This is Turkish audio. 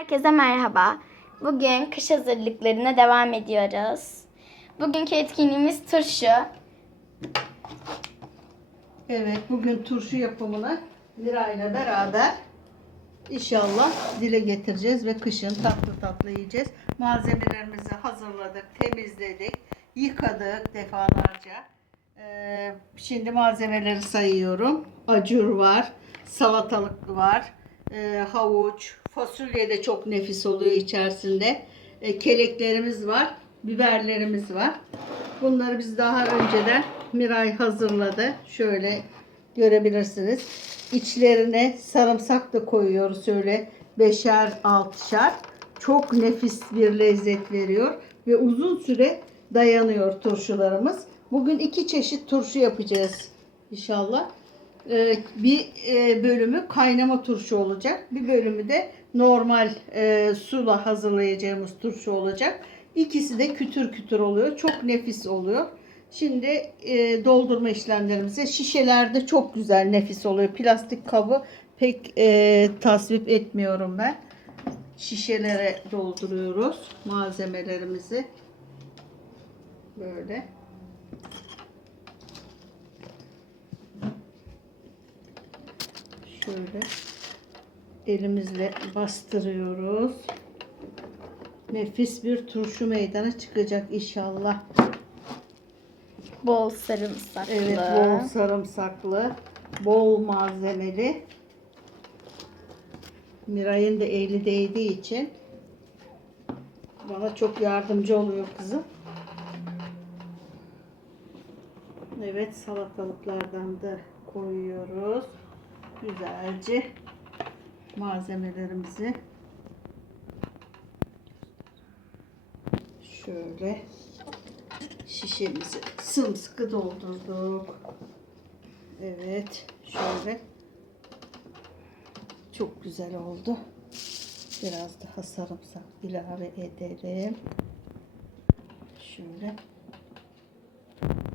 Herkese merhaba. Bugün kış hazırlıklarına devam ediyoruz. Bugünkü etkinliğimiz turşu. Evet, bugün turşu yapımını Mira ile beraber inşallah dile getireceğiz ve kışın tatlı tatlı yiyeceğiz. Malzemelerimizi hazırladık, temizledik, yıkadık defalarca. Ee, şimdi malzemeleri sayıyorum. Acur var, salatalık var, e, havuç, fasulye de çok nefis oluyor içerisinde. E, keleklerimiz var, biberlerimiz var. Bunları biz daha önceden Miray hazırladı. Şöyle görebilirsiniz. İçlerine sarımsak da koyuyoruz şöyle beşer altışar. Çok nefis bir lezzet veriyor ve uzun süre dayanıyor turşularımız. Bugün iki çeşit turşu yapacağız inşallah. Ee, bir e, bölümü kaynama turşu olacak. Bir bölümü de normal e, suyla hazırlayacağımız turşu olacak. İkisi de kütür kütür oluyor. Çok nefis oluyor. Şimdi e, doldurma işlemlerimize şişelerde çok güzel nefis oluyor. Plastik kabı pek e, tasvip etmiyorum ben. Şişelere dolduruyoruz malzemelerimizi. Böyle. Şöyle elimizle bastırıyoruz. Nefis bir turşu meydana çıkacak inşallah. Bol sarımsaklı. Evet, bol sarımsaklı, bol malzemeli. Miray'ın da eli değdiği için bana çok yardımcı oluyor kızım. Evet, salatalıklardan da koyuyoruz. Güzelce malzemelerimizi şöyle şişemizi sımsıkı doldurduk. Evet, şöyle çok güzel oldu. Biraz daha sarımsak ilave edelim. Şöyle